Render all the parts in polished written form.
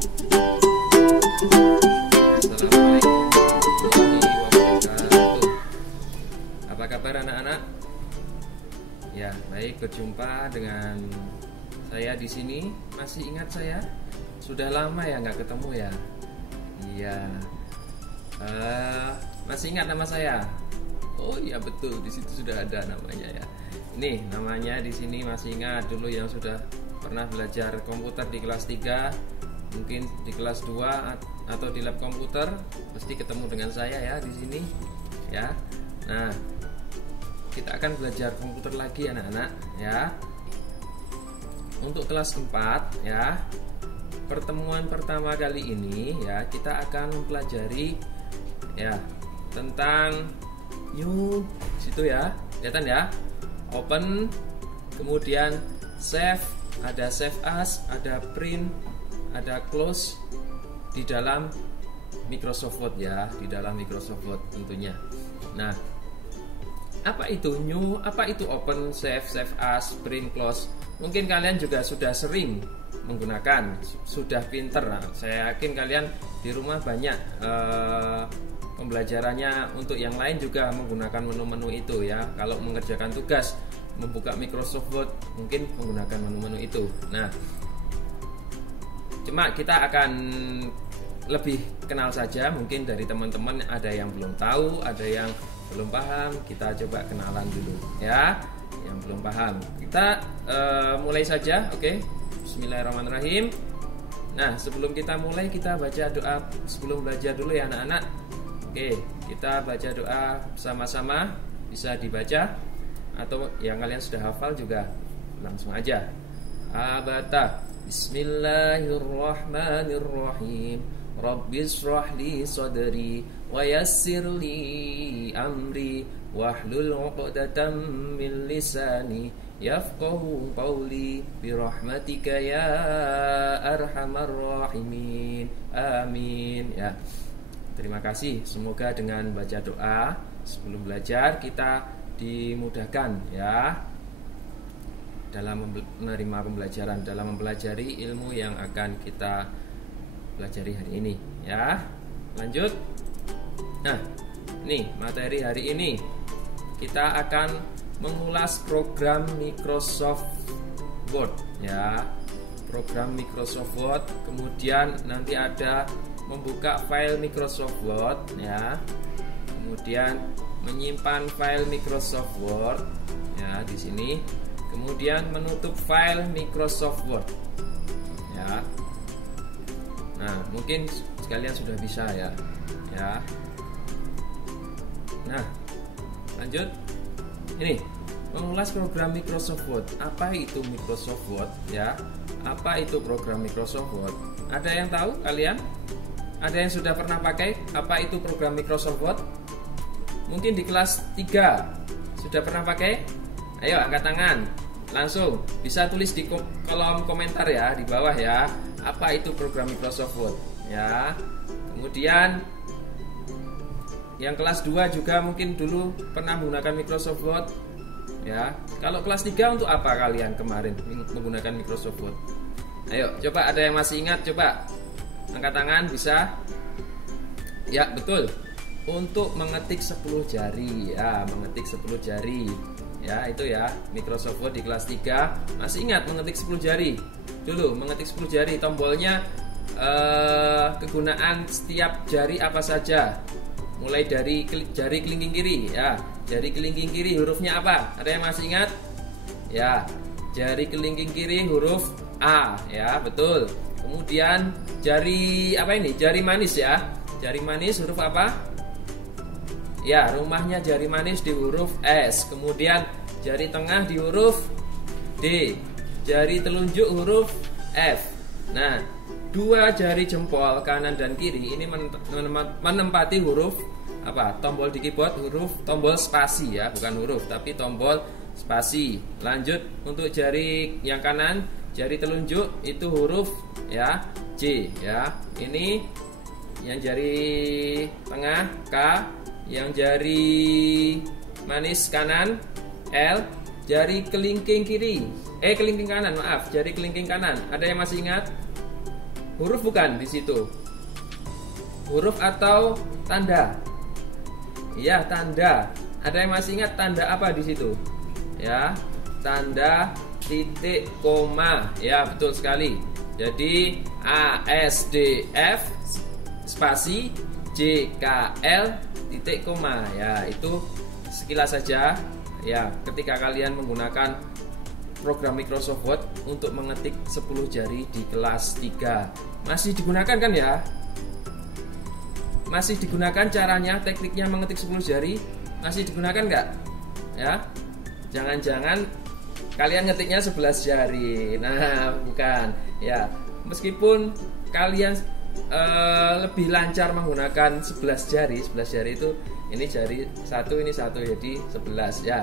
Assalamualaikum warahmatullahi wabarakatuh. Apa kabar anak-anak? Ya, baik, berjumpa dengan saya di sini. Masih ingat saya? Sudah lama ya nggak ketemu ya? Iya. Masih ingat nama saya? Oh iya betul, di situ sudah ada namanya ya. Ini namanya di sini masih ingat dulu yang sudah pernah belajar komputer di kelas 3, mungkin di kelas 2 atau di lab komputer, pasti ketemu dengan saya ya di sini ya. Nah, kita akan belajar komputer lagi anak-anak ya. Untuk kelas 4 ya. Pertemuan pertama kali ini ya, kita akan mempelajari ya tentang new situ ya. Kelihatan ya? Open, kemudian save, ada save as, ada print, ada close di dalam Microsoft Word ya, di dalam Microsoft Word tentunya. Nah, apa itu new, apa itu open, save, save as, print, close? Mungkin kalian juga sudah sering menggunakan, sudah pinter. Nah, saya yakin kalian di rumah banyak pembelajarannya. Untuk yang lain juga menggunakan menu-menu itu ya. Kalau mengerjakan tugas, membuka Microsoft Word, mungkin menggunakan menu-menu itu. Nah, cuma kita akan lebih kenal saja. Mungkin dari teman-teman ada yang belum tahu, ada yang belum paham. Kita coba kenalan dulu ya. Yang belum paham, kita mulai saja. Oke, bismillahirrahmanirrahim. Nah, sebelum kita mulai, kita baca doa sebelum belajar dulu ya anak-anak. Oke, kita baca doa sama-sama. Bisa dibaca atau yang kalian sudah hafal juga langsung aja. Abata. Bismillahirrahmanirrahim. Rabbishrah li sadri wa yassir li amri wahlul 'uqdatam min lisani yafqahu qawli birahmatika ya arhamar rahimin. Amin ya. Terima kasih. Semoga dengan baca doa sebelum belajar kita dimudahkan ya dalam menerima pembelajaran, dalam mempelajari ilmu yang akan kita pelajari hari ini ya. Lanjut. Nah, nih materi hari ini kita akan mengulas program Microsoft Word ya. Program Microsoft Word, kemudian nanti ada membuka file Microsoft Word ya, kemudian menyimpan file Microsoft Word ya di sini, kemudian menutup file Microsoft Word ya. Nah, mungkin sekalian sudah bisa ya. Nah, lanjut. Ini mengulas program Microsoft Word. Apa itu Microsoft Word ya? Apa itu program Microsoft Word? Ada yang tahu kalian? Ada yang sudah pernah pakai apa itu program Microsoft Word? Mungkin di kelas 3 sudah pernah pakai? Ayo angkat tangan. Langsung bisa tulis di kolom komentar ya di bawah ya. Apa itu program Microsoft Word ya? Kemudian yang kelas 2 juga mungkin dulu pernah menggunakan Microsoft Word ya. Kalau kelas 3 untuk apa kalian kemarin menggunakan Microsoft Word? Ayo coba, ada yang masih ingat, coba angkat tangan. Bisa? Ya betul, untuk mengetik 10 jari ya, mengetik 10 jari ya, itu ya Microsoft Word di kelas 3. Masih ingat mengetik 10 jari? Dulu mengetik 10 jari, tombolnya kegunaan setiap jari apa saja? Mulai dari jari kelingking kiri ya. Jari kelingking kiri hurufnya apa? Ada yang masih ingat? Ya, jari kelingking kiri huruf A ya, betul. Kemudian jari apa ini? Jari manis ya. Jari manis huruf apa? Ya, rumahnya jari manis di huruf S. Kemudian jari tengah di huruf D. Jari telunjuk huruf F. Nah, dua jari jempol kanan dan kiri ini menempati huruf apa? Tombol di keyboard huruf tombol spasi ya, bukan huruf tapi tombol spasi. Lanjut, untuk jari yang kanan, jari telunjuk itu huruf ya J ya. Ini yang jari tengah K, yang jari manis kanan L, jari kelingking kiri kelingking kanan, maaf, jari kelingking kanan. Ada yang masih ingat? huruf bukan di situ? Huruf atau tanda? Ya, tanda. Ada yang masih ingat tanda apa di situ? Ya, tanda titik koma. Ya, betul sekali. Jadi ASDF spasi JKL titik koma. Ya, itu sekilas saja. Ya, ketika kalian menggunakan program Microsoft Word untuk mengetik 10 jari di kelas 3. Masih digunakan kan ya? Masih digunakan caranya, tekniknya mengetik 10 jari? Masih digunakan nggak? Ya, jangan-jangan kalian ngetiknya 11 jari. Nah, bukan. Ya, meskipun kalian lebih lancar menggunakan 11 jari. 11 jari itu ini jari satu, ini satu, jadi 11 ya.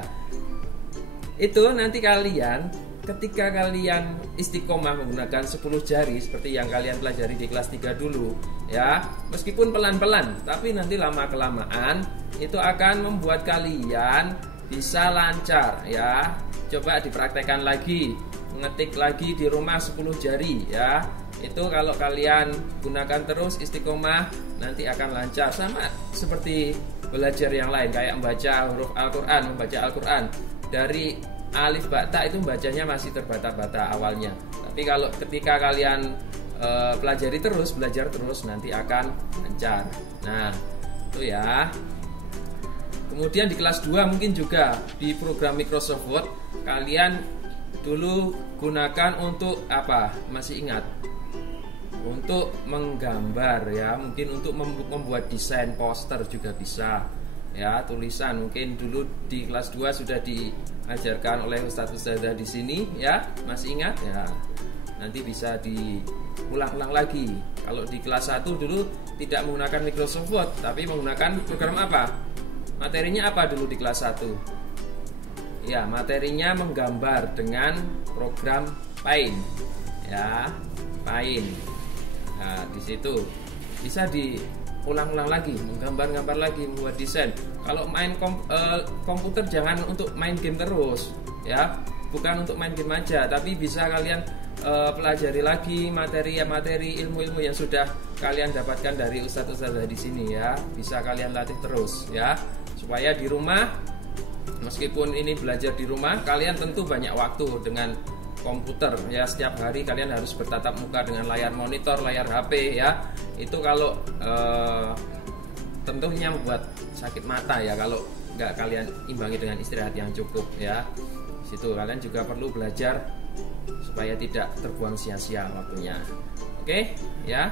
Itu nanti kalian ketika kalian istiqomah menggunakan 10 jari seperti yang kalian pelajari di kelas 3 dulu ya, meskipun pelan-pelan tapi nanti lama-kelamaan itu akan membuat kalian bisa lancar ya. Coba dipraktekkan lagi, mengetik lagi di rumah 10 jari ya. Itu kalau kalian gunakan terus istiqomah nanti akan lancar, sama seperti belajar yang lain kayak membaca huruf Al-Quran, membaca Al-Quran dari alif ba ta itu bacanya masih terbata-bata awalnya. Tapi kalau ketika kalian pelajari terus, belajar terus nanti akan lancar. Nah, itu ya. Kemudian di kelas 2 mungkin juga di program Microsoft Word kalian dulu gunakan untuk apa? Masih ingat? Untuk menggambar ya, mungkin untuk membuat desain poster juga bisa. Ya, tulisan mungkin dulu di kelas 2 sudah diajarkan oleh Ustadz-ustadzah di sini ya, masih ingat ya. Nanti bisa diulang-ulang lagi. Kalau di kelas 1 dulu tidak menggunakan Microsoft Word, tapi menggunakan program apa? Materinya apa dulu di kelas 1? Ya, materinya menggambar dengan program Paint. Ya, Paint. Nah, di situ bisa diulang-ulang lagi, menggambar-gambar lagi, membuat desain. Kalau main komputer jangan untuk main game terus, ya, bukan untuk main game aja, tapi bisa kalian pelajari lagi materi-materi ilmu-ilmu yang sudah kalian dapatkan dari ustadz-ustadzah di sini ya. Bisa kalian latih terus ya, supaya di rumah, meskipun ini belajar di rumah, kalian tentu banyak waktu dengan komputer ya. Setiap hari kalian harus bertatap muka dengan layar monitor, layar HP ya. Itu kalau tentunya membuat sakit mata ya kalau nggak kalian imbangi dengan istirahat yang cukup ya. Situ kalian juga perlu belajar supaya tidak terbuang sia-sia waktunya. Oke ya.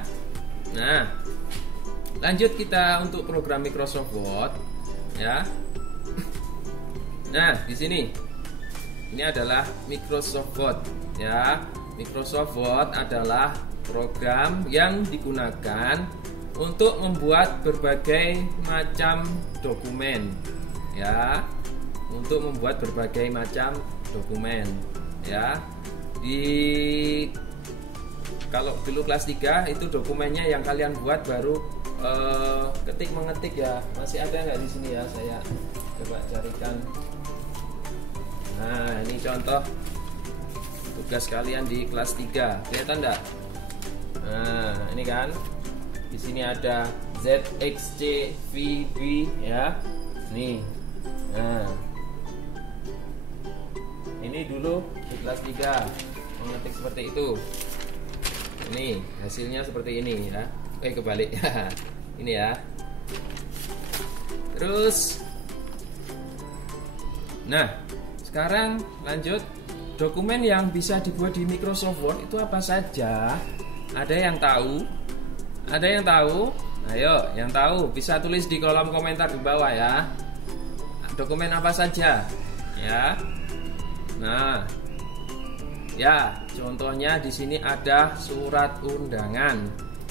Nah, lanjut kita untuk program Microsoft Word ya. Nah, di sini ini adalah Microsoft Word ya. Microsoft Word adalah program yang digunakan untuk membuat berbagai macam dokumen ya. Untuk membuat berbagai macam dokumen ya. Kalau dulu kelas 3 itu dokumennya yang kalian buat baru ketik mengetik ya. Masih ada nggak di sini ya? Saya coba carikan. Nah, ini contoh tugas kalian di kelas 3. Kelihatan enggak? Nah, ini kan. Di sini ada ZXCVB ya. Nih. Nah. Ini dulu di kelas 3 mengetik seperti itu. Ini hasilnya seperti ini ya. Kebalik. Ini ya. Terus nah, sekarang lanjut, dokumen yang bisa dibuat di Microsoft Word itu apa saja? Ada yang tahu? Ada yang tahu? Ayo, yang tahu bisa tulis di kolom komentar di bawah ya. Dokumen apa saja? Ya. Nah, ya, contohnya di sini ada surat undangan.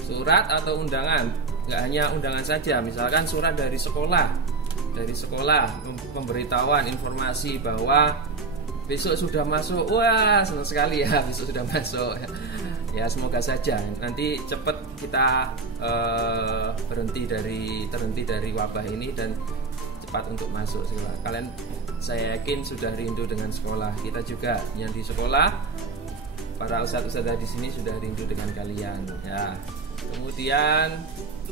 Surat atau undangan, nggak hanya undangan saja. Misalkan surat dari sekolah. Dari sekolah pemberitahuan informasi bahwa besok sudah masuk. Wah, senang sekali ya, besok sudah masuk. Ya, semoga saja nanti cepat kita terhenti dari wabah ini dan cepat untuk masuk sekolah. Kalian saya yakin sudah rindu dengan sekolah. Kita juga yang di sekolah para ustadz-ustadzah di sini sudah rindu dengan kalian ya. Kemudian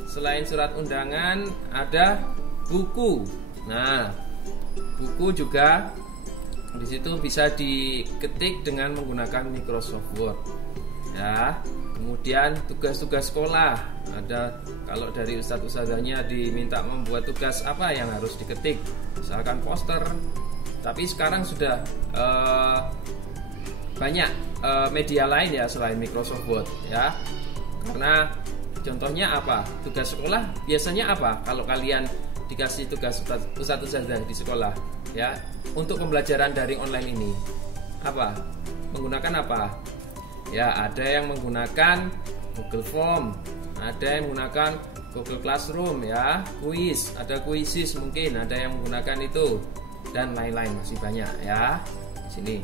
selain surat undangan ada buku. Nah, buku juga di situ bisa diketik dengan menggunakan Microsoft Word ya. Kemudian tugas-tugas sekolah ada, kalau dari ustadz-ustadzahnya diminta membuat tugas apa yang harus diketik, misalkan poster. Tapi sekarang sudah banyak media lain ya selain Microsoft Word ya. Karena contohnya apa? Tugas sekolah biasanya apa? Kalau kalian dikasih tugas ustadz-ustadzah di sekolah ya, untuk pembelajaran daring online ini apa? Menggunakan apa? Ya, ada yang menggunakan Google Form, ada yang menggunakan Google Classroom ya, kuis, ada Quizzes mungkin, ada yang menggunakan itu dan lain-lain, masih banyak ya. Di sini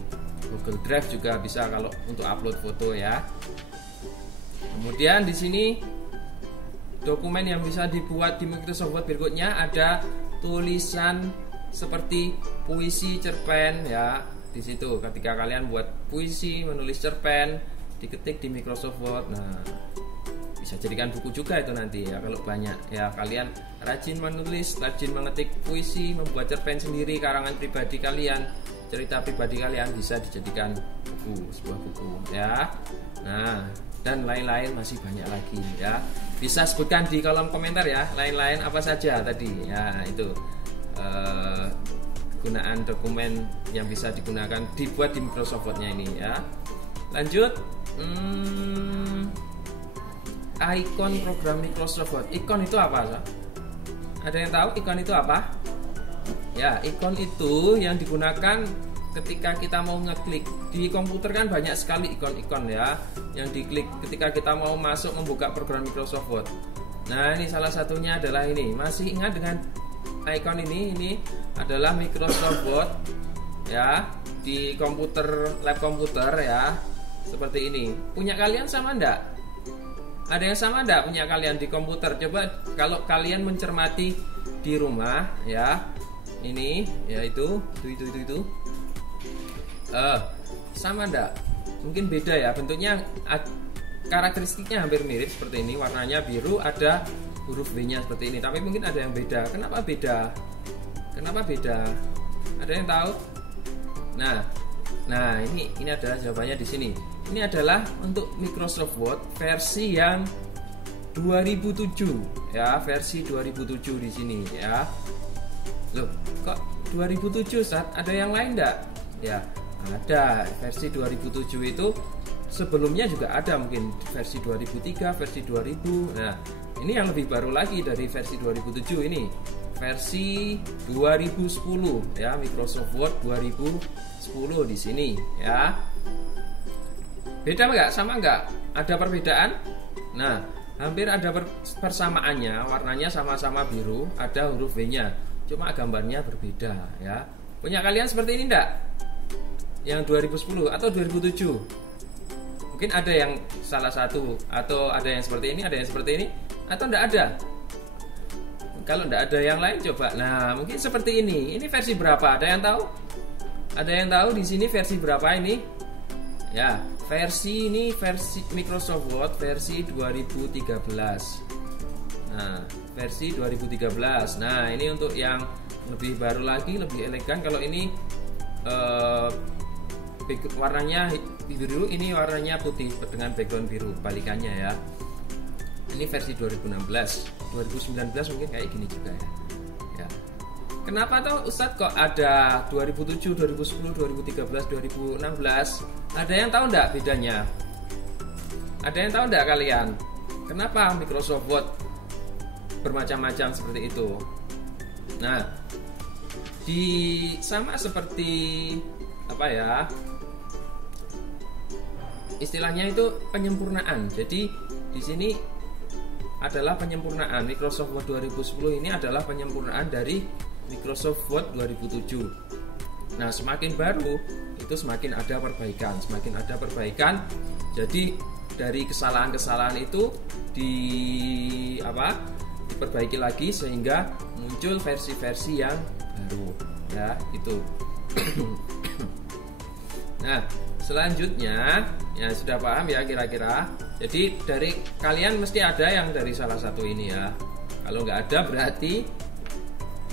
Google Drive juga bisa kalau untuk upload foto ya. Kemudian di sini dokumen yang bisa dibuat di Microsoft Word berikutnya ada tulisan seperti puisi, cerpen ya. Di situ ketika kalian buat puisi, menulis cerpen, diketik di Microsoft Word. Nah, bisa jadikan buku juga itu nanti ya kalau banyak ya. Kalian rajin menulis, rajin mengetik puisi, membuat cerpen sendiri, karangan pribadi kalian, cerita pribadi kalian, bisa dijadikan buku, sebuah buku ya. Nah, dan lain-lain masih banyak lagi ya. Bisa sebutkan di kolom komentar ya, lain-lain apa saja tadi ya. Itu gunaan dokumen yang bisa digunakan dibuat di Microsoft Word-nya ini ya. Lanjut, icon program Microsoft Word. Icon itu apa? Ada yang tahu icon itu apa? Ya, icon itu yang digunakan ketika kita mau ngeklik di komputer. Kan banyak sekali ikon-ikon ya yang diklik ketika kita mau masuk membuka program Microsoft Word. Nah, ini salah satunya adalah ini. Masih ingat dengan icon ini? Ini adalah Microsoft Word ya, di komputer, lab komputer ya, seperti ini. Punya kalian sama enggak? Ada yang sama enggak punya kalian di komputer? Coba kalau kalian mencermati di rumah ya. Ini ya, itu. Sama enggak? Mungkin beda ya bentuknya, karakteristiknya hampir mirip seperti ini. Warnanya biru, ada huruf B-nya seperti ini. Tapi mungkin ada yang beda. Kenapa beda? Ada yang tahu? Nah, ini adalah jawabannya di sini. Ini adalah untuk Microsoft Word versi yang 2007 ya, versi 2007 di sini ya. Loh, kok 2007 Ustaz? Ada yang lain enggak? Ya, ada. Versi 2007 itu sebelumnya juga ada, mungkin versi 2003, versi 2000. Nah, ini yang lebih baru lagi dari versi 2007 ini. Versi 2010 ya, Microsoft Word 2010 di sini ya. Beda enggak? Sama enggak? Ada perbedaan? Nah, hampir ada persamaannya. Warnanya sama-sama biru, ada huruf V-nya. Cuma gambarnya berbeda ya. Punya kalian seperti ini enggak? Yang 2010 atau 2007? Mungkin ada yang salah satu, atau ada yang seperti ini, ada yang seperti ini, atau enggak ada? Kalau enggak ada yang lain coba. Nah, mungkin seperti ini. Ini versi berapa? Ada yang tahu? Ada yang tahu di sini versi berapa ini? Ya, versi ini versi Microsoft Word versi 2013. Nah, versi 2013. Nah, ini untuk yang lebih baru lagi, lebih elegan. Kalau ini warnanya biru, ini warnanya putih dengan background biru, kebalikannya ya. Ini versi 2016. 2019 mungkin kayak gini juga ya. Ya. Kenapa toh Ustadz kok ada 2007, 2010, 2013, 2016? Ada yang tahu enggak bedanya? Ada yang tahu enggak kalian? Kenapa Microsoft Word bermacam-macam seperti itu? Nah, sama seperti apa ya? Istilahnya itu penyempurnaan. Jadi di sini adalah penyempurnaan. Microsoft Word 2010 ini adalah penyempurnaan dari Microsoft Word 2007. Nah, semakin baru itu semakin ada perbaikan, Jadi dari kesalahan-kesalahan itu diperbaiki lagi sehingga muncul versi-versi yang baru ya, itu. Nah, selanjutnya ya sudah paham ya kira-kira. Jadi dari kalian mesti ada yang dari salah satu ini ya. Kalau nggak ada berarti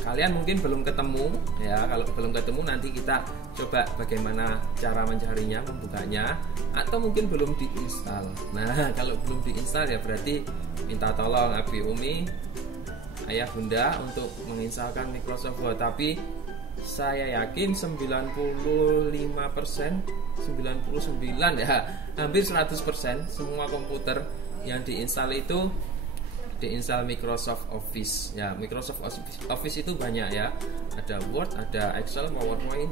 kalian mungkin belum ketemu ya. Kalau belum ketemu nanti kita coba bagaimana cara mencarinya, membukanya, atau mungkin belum diinstal. Nah kalau belum diinstal ya berarti minta tolong Abi Umi, ayah bunda untuk menginstalkan Microsoft Word. Tapi saya yakin 95%, 99 ya, hampir 100% semua komputer yang diinstal itu diinstal Microsoft Office. Ya, Microsoft Office itu banyak ya. Ada Word, ada Excel, PowerPoint.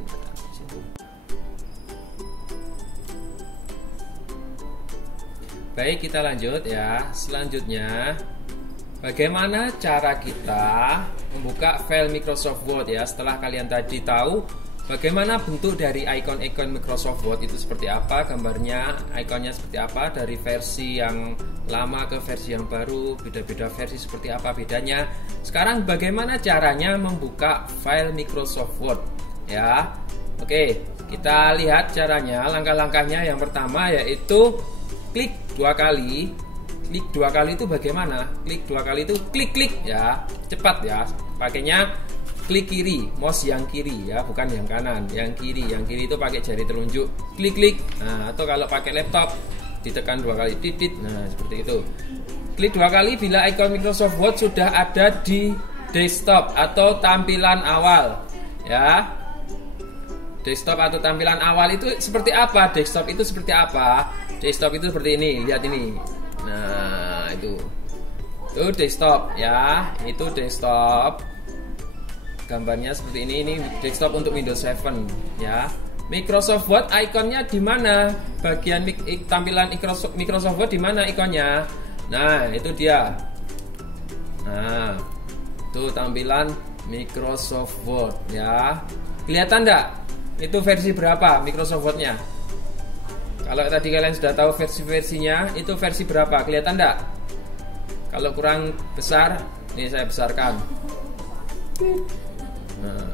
Baik, kita lanjut ya. Selanjutnya, bagaimana cara kita membuka file Microsoft Word ya. Setelah kalian tadi tahu bagaimana bentuk dari icon-icon Microsoft Word itu seperti apa, gambarnya, ikonnya seperti apa, dari versi yang lama ke versi yang baru, beda-beda versi seperti apa bedanya. Sekarang bagaimana caranya membuka file Microsoft Word ya. Oke, kita lihat caranya, langkah-langkahnya. Yang pertama yaitu klik 2 kali. Klik 2 kali itu bagaimana? Klik 2 kali itu klik-klik ya, cepat ya. Pakainya klik kiri, mouse yang kiri ya, bukan yang kanan, yang kiri. Yang kiri itu pakai jari telunjuk, klik-klik. Nah, atau kalau pakai laptop ditekan 2 kali, titit. Nah, seperti itu. Klik 2 kali bila icon Microsoft Word sudah ada di desktop atau tampilan awal ya. Desktop atau tampilan awal itu seperti apa? Desktop itu seperti apa? Desktop itu seperti ini, lihat ini. Nah, itu desktop ya, itu desktop. Gambarnya seperti ini desktop untuk Windows 7 ya. Microsoft Word ikonnya di mana? Bagian tampilan Microsoft Word di mana ikonnya? Nah, itu dia. Nah, itu tampilan Microsoft Word ya. Kelihatan enggak? Itu versi berapa Microsoft Word-nya? Kalau tadi kalian sudah tahu versi-versinya, itu versi berapa? Kelihatan enggak? Kalau kurang besar, ini saya besarkan. Nah.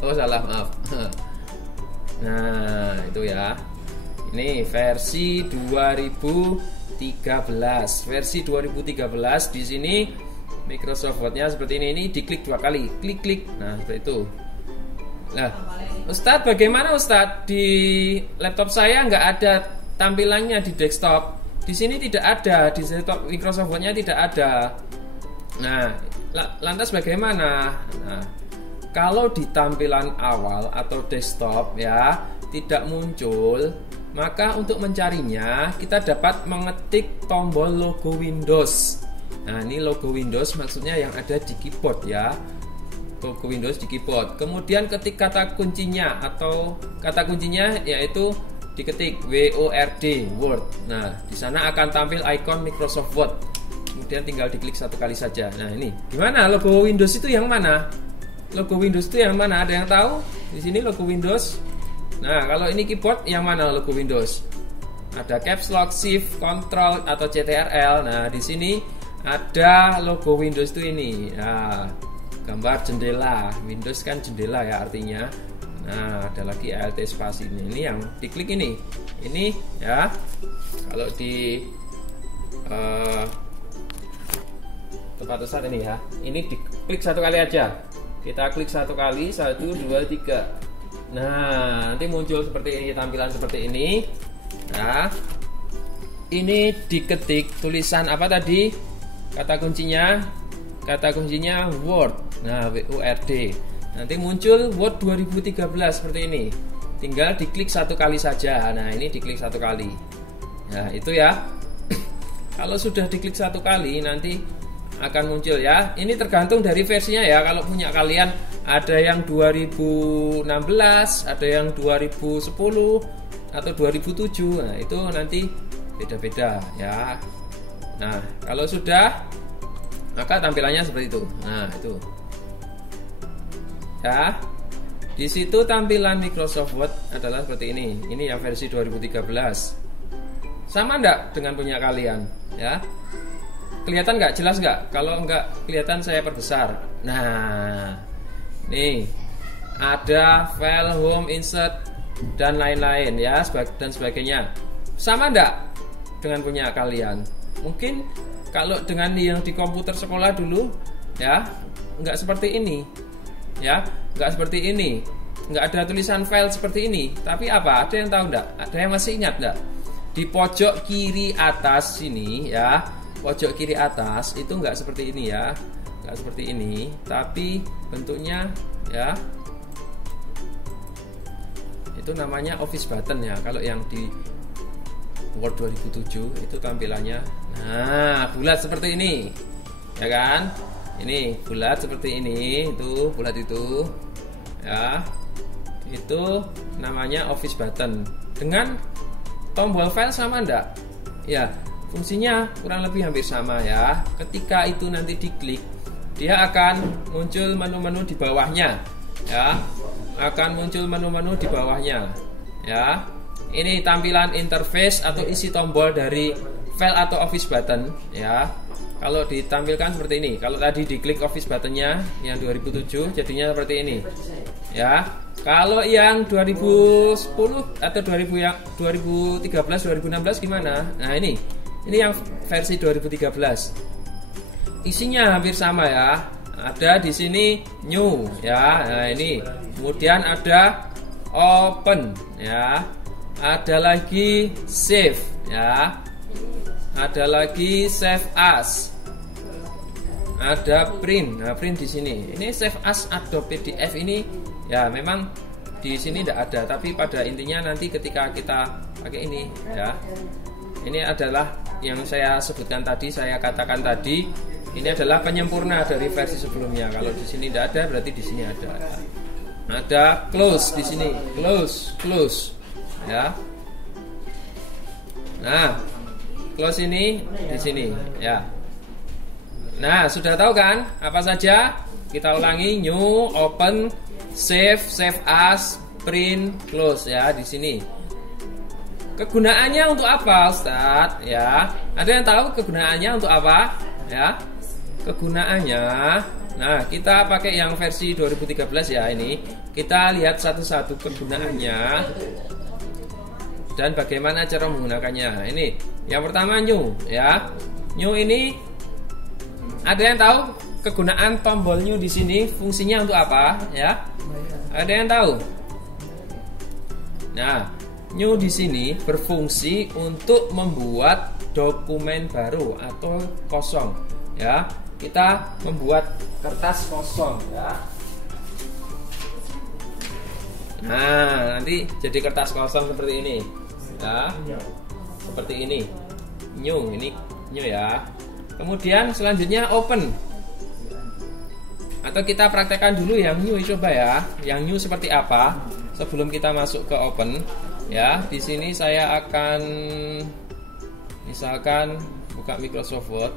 Oh salah, maaf. Nah, itu ya. Ini versi 2013. Versi 2013 di sini Microsoft Word-nya seperti ini. Ini diklik 2 kali, klik-klik. Nah, seperti itu. Nah, Ustadz, bagaimana Ustadz? Di laptop saya nggak ada tampilannya di desktop. Di sini tidak ada, di desktop Microsoft Word-nya tidak ada. Nah, lantas bagaimana? Nah, kalau di tampilan awal atau desktop ya tidak muncul, maka untuk mencarinya kita dapat mengetik tombol logo Windows. Nah, ini logo Windows maksudnya yang ada di keyboard ya. Logo Windows di keyboard. Kemudian ketik kata kuncinya atau kata kuncinya yaitu diketik WORD, Word. Nah, di sana akan tampil icon Microsoft Word. Kemudian tinggal diklik 1 kali saja. Nah, ini gimana logo Windows itu yang mana? Logo Windows itu yang mana? Ada yang tahu? Di sini logo Windows. Nah, kalau ini keyboard yang mana logo Windows? Ada Caps Lock, Shift, Control atau CTRL. Nah, di sini ada logo Windows itu ini. Nah, gambar jendela. Windows kan jendela ya artinya. Nah, ada lagi Alt spasi ini. Ini yang diklik ini. Ini ya. Kalau di tempat besar ini ya. Ini diklik 1 kali aja. Kita klik 1 kali, 1, 2, 3. Nah, nanti muncul seperti ini, tampilan seperti ini. Nah, ini diketik tulisan apa tadi? Kata kuncinya Word. Nah, WORD. Nanti muncul Word 2013 seperti ini. Tinggal diklik 1 kali saja. Nah, ini diklik 1 kali. Nah, itu ya. Kalau sudah diklik 1 kali nanti akan muncul ya. Ini tergantung dari versinya ya. Kalau punya kalian ada yang 2016, ada yang 2010 atau 2007. Nah, itu nanti beda-beda ya. Nah, kalau sudah maka tampilannya seperti itu. Nah, itu. Ya. Di situ tampilan Microsoft Word adalah seperti ini. Ini yang versi 2013. Sama enggak dengan punya kalian? Ya. Kelihatan nggak? Jelas nggak? Kalau nggak kelihatan saya perbesar. Nah, nih ada file home insert dan lain-lain ya, dan sebagainya. Sama enggak dengan punya kalian? Mungkin kalau dengan yang di komputer sekolah dulu ya nggak seperti ini ya, nggak seperti ini, nggak ada tulisan file seperti ini. Tapi apa? Ada yang tahu enggak? Ada yang masih ingat enggak? Di pojok kiri atas sini ya, pojok kiri atas itu nggak seperti ini ya, nggak seperti ini, tapi bentuknya ya itu namanya office button ya. Kalau yang di Word 2007 itu tampilannya nah bulat seperti ini ya kan, ini bulat seperti ini, itu bulat itu ya, itu namanya office button. Dengan tombol file sama enggak? Ya, fungsinya kurang lebih hampir sama ya. Ketika itu nanti diklik, dia akan muncul menu-menu di bawahnya ya, akan muncul menu-menu di bawahnya ya. Ini tampilan interface atau isi tombol dari file atau office button ya. Kalau ditampilkan seperti ini. Kalau tadi diklik office buttonnya yang 2007 jadinya seperti ini ya. Kalau yang 2010 atau 2013 2016 gimana? Nah ini yang versi 2013. Isinya hampir sama ya. Ada di sini new ya. Nah ini. Kemudian ada open ya. Ada lagi save ya. Ada lagi save as. Ada print. Nah, print di sini. Ini save as atau PDF ini ya memang di sini tidak ada, tapi pada intinya nanti ketika kita pakai ini ya. Ini adalah yang saya sebutkan tadi, saya katakan tadi, ini adalah penyempurna dari versi sebelumnya. Kalau di sini tidak ada, berarti di sini ada. Ada close di sini, close ya. Nah, close ini di sini ya. Nah, sudah tahu kan apa saja? Kita ulangi, new, open, save as, print, close ya di sini. Kegunaannya untuk apa, Ustadz? Ya, ada yang tahu kegunaannya untuk apa? Ya, kegunaannya. Nah, kita pakai yang versi 2013 ya ini. Kita lihat satu-satu kegunaannya dan bagaimana cara menggunakannya. Ini yang pertama new ya. New ini ada yang tahu kegunaan tombol new di sini fungsinya untuk apa ya? Ada yang tahu? Nah, new di sini berfungsi untuk membuat dokumen baru atau kosong ya. Kita membuat kertas kosong ya. Nah, nanti jadi kertas kosong seperti ini ya. Seperti ini. New, ini new ya. Kemudian selanjutnya open. Atau kita praktekkan dulu yang new, coba ya. Yang new seperti apa? Sebelum kita masuk ke open ya. Di sini saya akan misalkan buka Microsoft Word.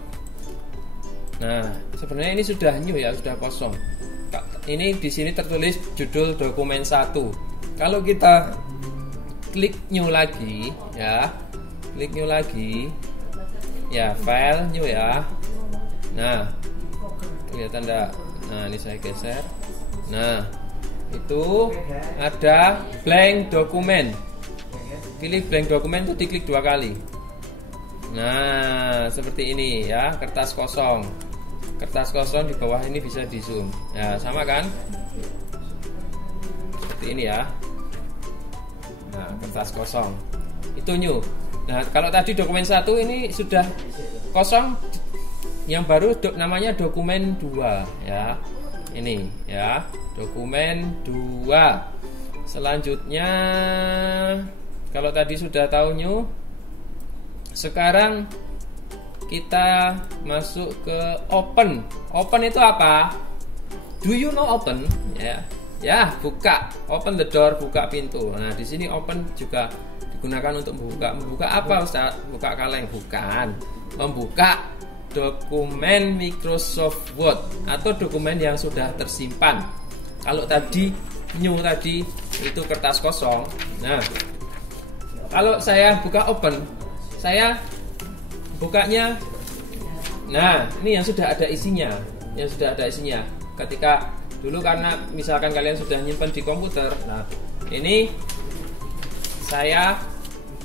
Nah, sebenarnya ini sudah new ya, sudah kosong. Ini di sini tertulis judul dokumen 1. Kalau kita klik new lagi ya, klik new lagi ya, file new ya. Nah, kelihatan enggak? Nah, ini saya geser. Nah, itu ada blank dokumen. Pilih blank dokumen itu diklik 2 kali. Nah, seperti ini ya, kertas kosong. Kertas kosong di bawah ini bisa di zoom. Ya, sama kan? Seperti ini ya. Nah, kertas kosong. Itu new. Nah, kalau tadi dokumen 1 ini sudah kosong. Yang baru namanya dokumen 2 ya. Ini ya, dokumen 2. Selanjutnya kalau tadi sudah tahu new, sekarang kita masuk ke open. Open itu apa? Do you know open? Ya, ya, buka. Open the door, buka pintu. Nah, di sini open juga digunakan untuk membuka. Membuka apa, Ustaz? Buka kaleng? Bukan. Membuka dokumen Microsoft Word atau dokumen yang sudah tersimpan. Kalau tadi new tadi itu kertas kosong. Nah, kalau saya buka open, saya bukanya. Nah, ini yang sudah ada isinya. Yang sudah ada isinya. Ketika dulu karena misalkan kalian sudah nyimpan di komputer. Nah, ini saya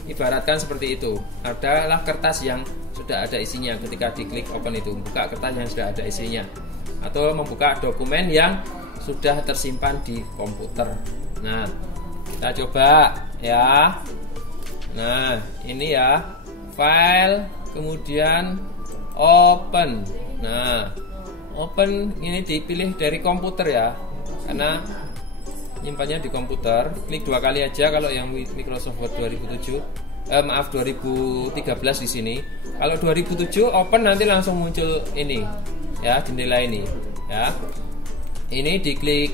ibaratkan seperti itu. Adalah kertas yang sudah ada isinya ketika diklik open itu. Buka kertas yang sudah ada isinya. Atau membuka dokumen yang sudah tersimpan di komputer. Nah, kita coba ya. Nah, ini ya, file, kemudian open. Nah, open ini dipilih dari komputer ya, karena nyimpannya di komputer. Klik 2 kali aja kalau yang Microsoft Word 2013 di sini. Kalau 2007 open nanti langsung muncul ini ya, jendela ini ya. Ini diklik,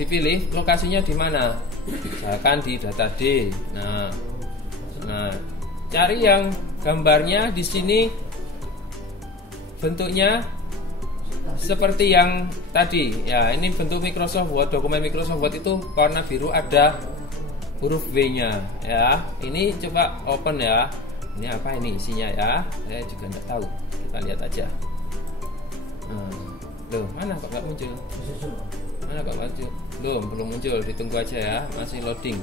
dipilih lokasinya di mana. Misalkan di data D. Nah, cari yang gambarnya di sini bentuknya seperti yang tadi ya. Ini bentuk Microsoft Word, dokumen Microsoft Word itu warna biru, ada huruf V-nya ya. Ini coba open ya. Ini apa ini isinya ya? Saya juga nggak tahu. Kita lihat aja. Loh, mana kok nggak muncul? Mana kok muncul? Belum muncul. Ditunggu aja ya. Masih loading.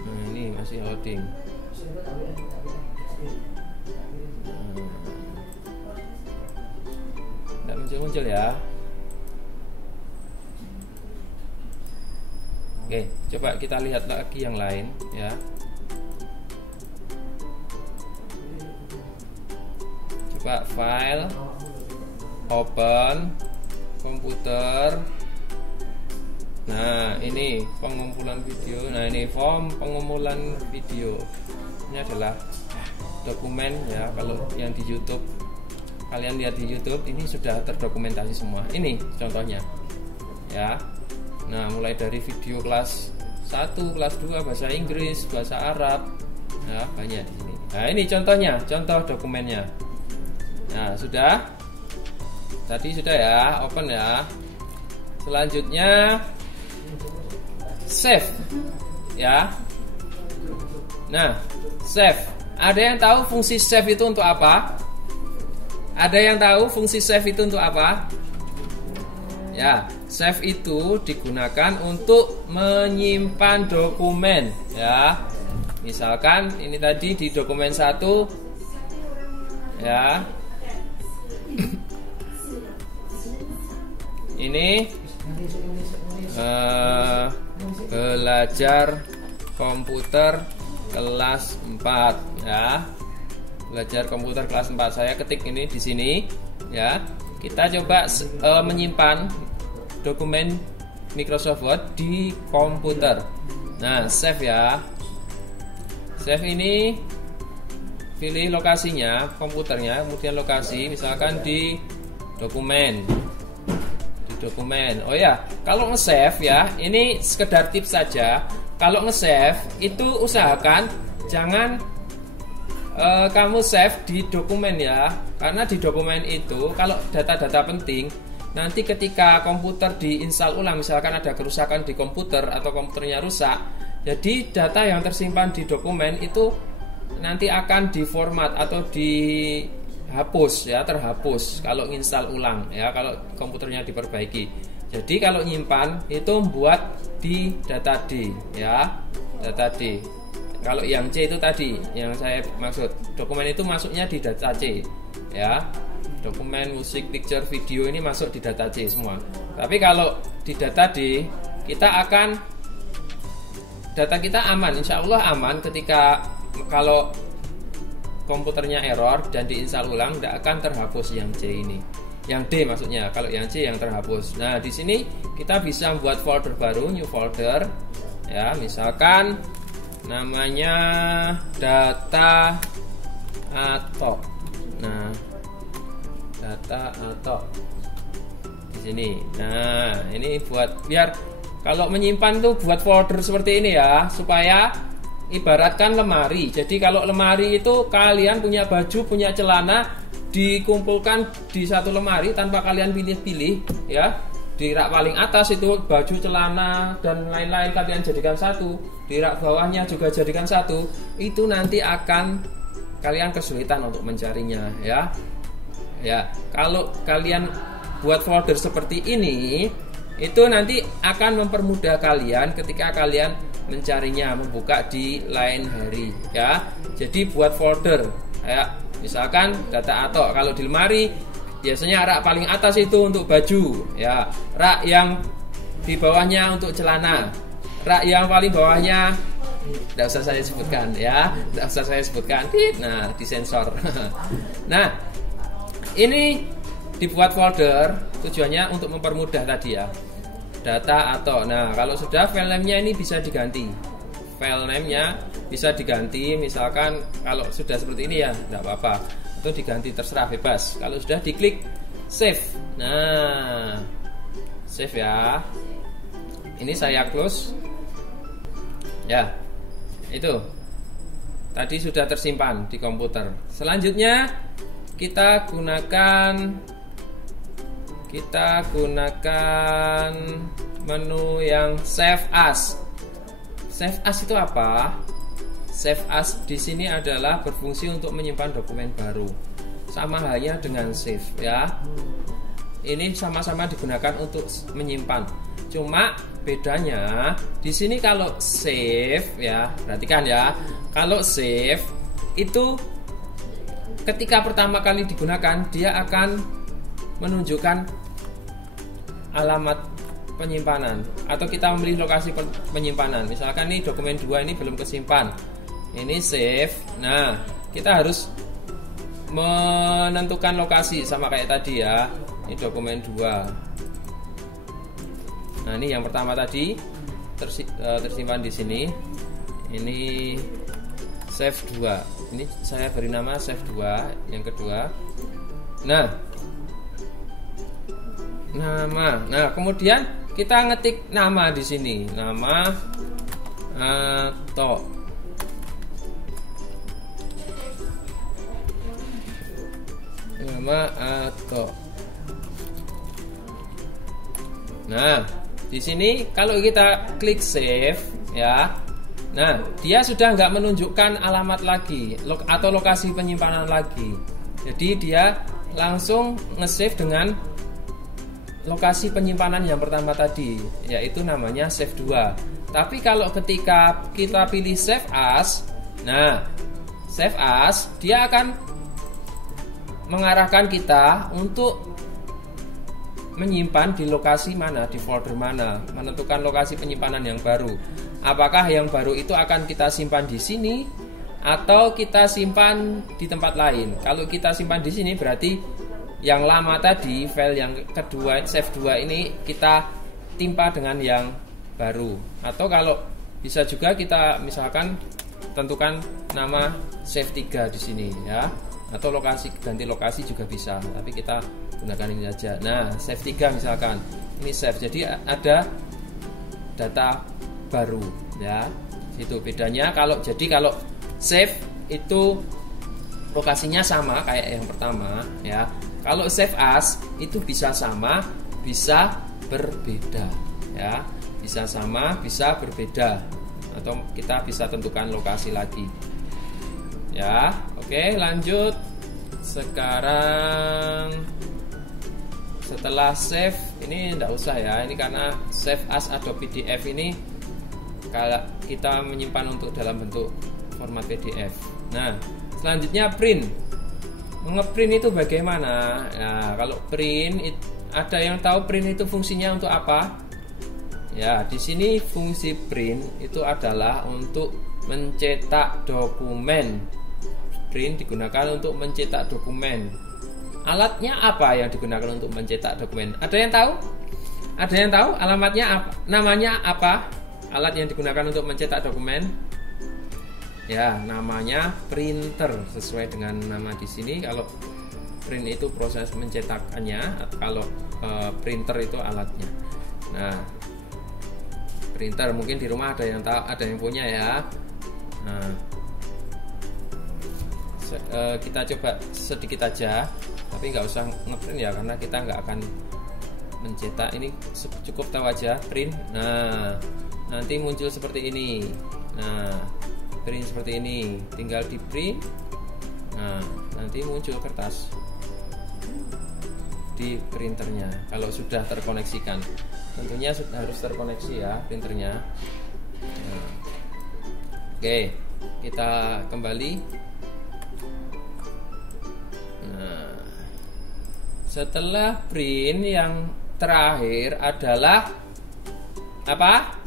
Nah, ini masih loading. Nggak muncul ya. Oke, coba kita lihat lagi yang lain ya. Coba file, open, komputer. Nah, ini pengumpulan video. Nah, ini form pengumpulan video. Ini adalah dokumen ya. Kalau yang di YouTube, kalian lihat di YouTube, ini sudah terdokumentasi semua. Ini contohnya ya. Nah, mulai dari video kelas 1, kelas 2, bahasa Inggris, bahasa Arab ya, banyak di sini. Nah, ini contohnya, contoh dokumennya. Nah, sudah. Tadi sudah ya, open ya. Selanjutnya save ya. Nah, save. Ada yang tahu fungsi save itu untuk apa? Ada yang tahu fungsi save itu untuk apa? Ya, save itu digunakan untuk menyimpan dokumen ya. Misalkan ini tadi di dokumen 1 ya. Ini belajar komputer kelas 4 ya. Belajar komputer kelas 4. Saya ketik ini di sini ya. Kita coba menyimpan dokumen Microsoft Word di komputer. Nah, save ya. Save ini pilih lokasinya, komputernya, kemudian lokasi, misalkan di dokumen. Dokumen. Oh ya, kalau nge-save ya, ini sekedar tips saja. Kalau nge-save itu usahakan jangan kamu save di dokumen ya, karena di dokumen itu kalau data-data penting nanti ketika komputer diinstal ulang, misalkan ada kerusakan di komputer atau komputernya rusak, jadi data yang tersimpan di dokumen itu nanti akan diformat atau dihapus ya, terhapus kalau install ulang ya, kalau komputernya diperbaiki. Jadi kalau nyimpan itu buat di data D ya, data D. Kalau yang C itu tadi yang saya maksud, dokumen itu masuknya di data C ya. Dokumen musik, picture, video ini masuk di data C semua. Tapi kalau di data D kita akan, data kita aman, insya Allah aman ketika kalau komputernya error dan diinstal ulang, tidak akan terhapus yang C ini. Yang D maksudnya, kalau yang C yang terhapus. Nah, di sini kita bisa membuat folder baru, new folder ya, misalkan namanya data atau. Nah, data atau di sini. Nah, ini buat biar kalau menyimpan tuh buat folder seperti ini ya, supaya ibaratkan lemari. Jadi kalau lemari itu kalian punya baju, punya celana, dikumpulkan di satu lemari tanpa kalian pilih-pilih ya. Di rak paling atas itu baju, celana dan lain-lain kalian jadikan satu, di rak bawahnya juga jadikan satu. Itu nanti akan kalian kesulitan untuk mencarinya ya. Ya, kalau kalian buat folder seperti ini, itu nanti akan mempermudah kalian ketika kalian mencarinya, membuka di lain hari ya. Jadi buat folder kayak misalkan data atok, kalau di lemari biasanya rak paling atas itu untuk baju ya, rak yang di bawahnya untuk celana, rak yang paling bawahnya tidak usah saya sebutkan ya, tidak usah saya sebutkan. Nah, disensor. Nah, ini dibuat folder tujuannya untuk mempermudah tadi ya, data atau. Nah, kalau sudah file name-nya ini bisa diganti. File name-nya bisa diganti, misalkan kalau sudah seperti ini ya tidak apa-apa, itu diganti terserah, bebas. Kalau sudah diklik save. Nah, save ya. Ini saya close. Ya. Itu tadi sudah tersimpan di komputer. Selanjutnya kita gunakan menu yang save as. Save as itu apa? Save as di sini adalah berfungsi untuk menyimpan dokumen baru. Sama halnya dengan save ya. Ini sama-sama digunakan untuk menyimpan. Cuma bedanya di sini kalau save ya, perhatikan ya. Kalau save itu ketika pertama kali digunakan dia akan menunjukkan alamat penyimpanan atau kita memilih lokasi penyimpanan. Misalkan nih dokumen 2 ini belum kesimpan. Ini save. Nah, kita harus menentukan lokasi sama kayak tadi ya. Ini dokumen 2. Nah, ini yang pertama tadi tersimpan di sini. Ini save 2. Ini saya beri nama save 2. Yang kedua. Nah, nama. Nah, kemudian kita ngetik nama di sini. Nama atau Nah, di sini kalau kita klik save ya, nah dia sudah nggak menunjukkan alamat lagi atau lokasi penyimpanan lagi. Jadi dia langsung nge-save dengan lokasi penyimpanan yang pertama tadi, yaitu namanya save 2. Tapi kalau ketika kita pilih save as, nah save as dia akan mengarahkan kita untuk menyimpan di lokasi mana, di folder mana, menentukan lokasi penyimpanan yang baru. Apakah yang baru itu akan kita simpan di sini atau kita simpan di tempat lain? Kalau kita simpan di sini berarti yang lama tadi, file yang kedua, save 2 ini kita timpa dengan yang baru. Atau kalau bisa juga kita misalkan tentukan nama save 3 di sini ya. Atau lokasi, ganti lokasi juga bisa, tapi kita gunakan ini saja. Nah, save 3 misalkan. Ini save. Jadi ada data baru ya. Itu bedanya kalau save itu lokasinya sama kayak yang pertama ya. Kalau save as itu bisa sama, bisa berbeda ya. Bisa sama, bisa berbeda. Atau kita bisa tentukan lokasi lagi. Ya, oke, lanjut. Sekarang setelah save ini enggak usah ya. Ini karena save as atau PDF ini kalau kita menyimpan untuk dalam bentuk format PDF. Nah, selanjutnya print. Ngeprint itu bagaimana? Nah, kalau print ada yang tahu print itu fungsinya untuk apa? Ya, di sini fungsi print itu adalah untuk mencetak dokumen. Print digunakan untuk mencetak dokumen. Alatnya apa yang digunakan untuk mencetak dokumen? Ada yang tahu? Ada yang tahu alamatnya apa? Namanya apa? Alat yang digunakan untuk mencetak dokumen? Ya, namanya printer sesuai dengan nama di sini. Kalau print itu proses mencetakannya, kalau printer itu alatnya. Nah, printer mungkin di rumah ada yang tahu, ada yang punya ya. Nah, kita coba sedikit aja, tapi nggak usah ngeprint ya, karena kita nggak akan mencetak. Ini cukup tahu aja print. Nah, nanti muncul seperti ini. Nah, print seperti ini, tinggal di print. Nah, nanti muncul kertas di printernya kalau sudah terkoneksikan. Tentunya harus terkoneksi ya printernya. Nah, Oke, kita kembali. Nah, setelah print yang terakhir adalah apa?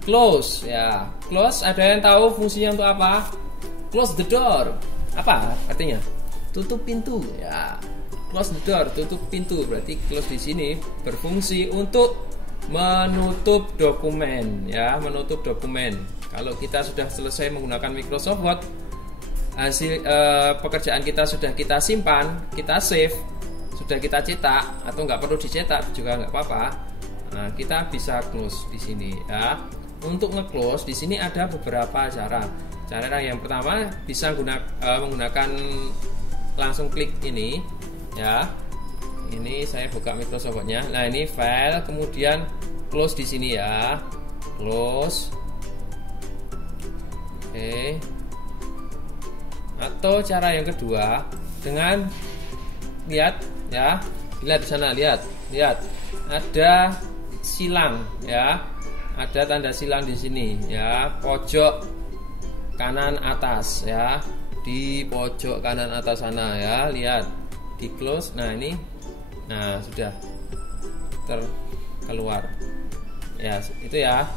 Close ya. Close, ada yang tahu fungsinya untuk apa? Close the door. Apa artinya? Tutup pintu ya. Close the door, tutup pintu. Berarti close di sini berfungsi untuk menutup dokumen ya, menutup dokumen. Kalau kita sudah selesai menggunakan Microsoft Word, hasil pekerjaan kita sudah kita simpan, kita save, sudah kita cetak atau nggak perlu dicetak juga nggak apa-apa. Nah, kita bisa close di sini ya. Untuk nge-close di sini ada beberapa cara. Cara yang pertama bisa menggunakan langsung klik ini ya. Ini saya buka Microsoft Word-nya. Nah, ini file, kemudian close di sini ya. Close. Oke. Atau cara yang kedua dengan lihat ya. Lihat di sana, lihat. Ada silang ya. Ada tanda silang di sini ya, pojok kanan atas ya. Di pojok kanan atas sana ya, lihat. Di close. Nah, ini. Nah, sudah terkeluar. Ya, itu ya.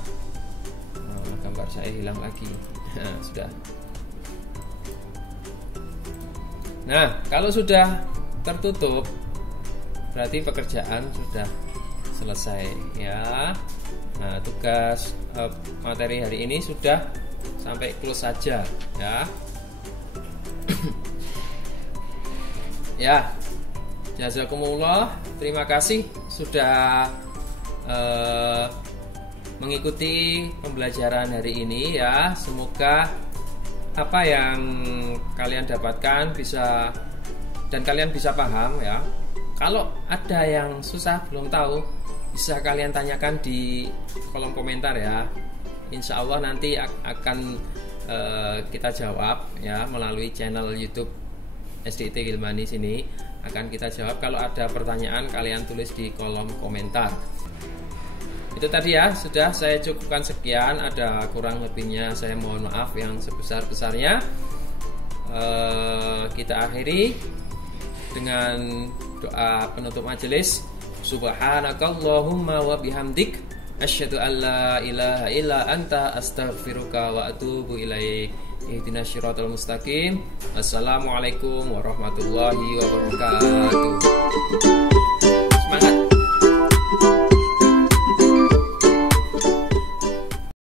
Nah, gambar saya hilang lagi. Nah, sudah. Nah, kalau sudah tertutup berarti pekerjaan sudah selesai ya. Nah, tugas materi hari ini sudah sampai close saja ya. Ya, jazakumullah, terima kasih sudah mengikuti pembelajaran hari ini ya. Semoga apa yang kalian dapatkan bisa dan kalian bisa paham ya. Kalau ada yang susah belum tahu, bisa kalian tanyakan di kolom komentar ya. Insya Allah nanti akan kita jawab ya melalui channel YouTube SDIT Gilmani sini. Akan kita jawab. Kalau ada pertanyaan kalian tulis di kolom komentar. Itu tadi ya, sudah saya cukupkan sekian. Ada kurang lebihnya saya mohon maaf yang sebesar-besarnya. Kita akhiri dengan doa penutup majelis. Subhanakallahumma wa bihamdik, asyhadu an la ilaha illa anta, astaghfiruka wa atubu ilaik. Ihdinas syiratal mustaqim. Assalamualaikum warahmatullahi wabarakatuh. Semangat.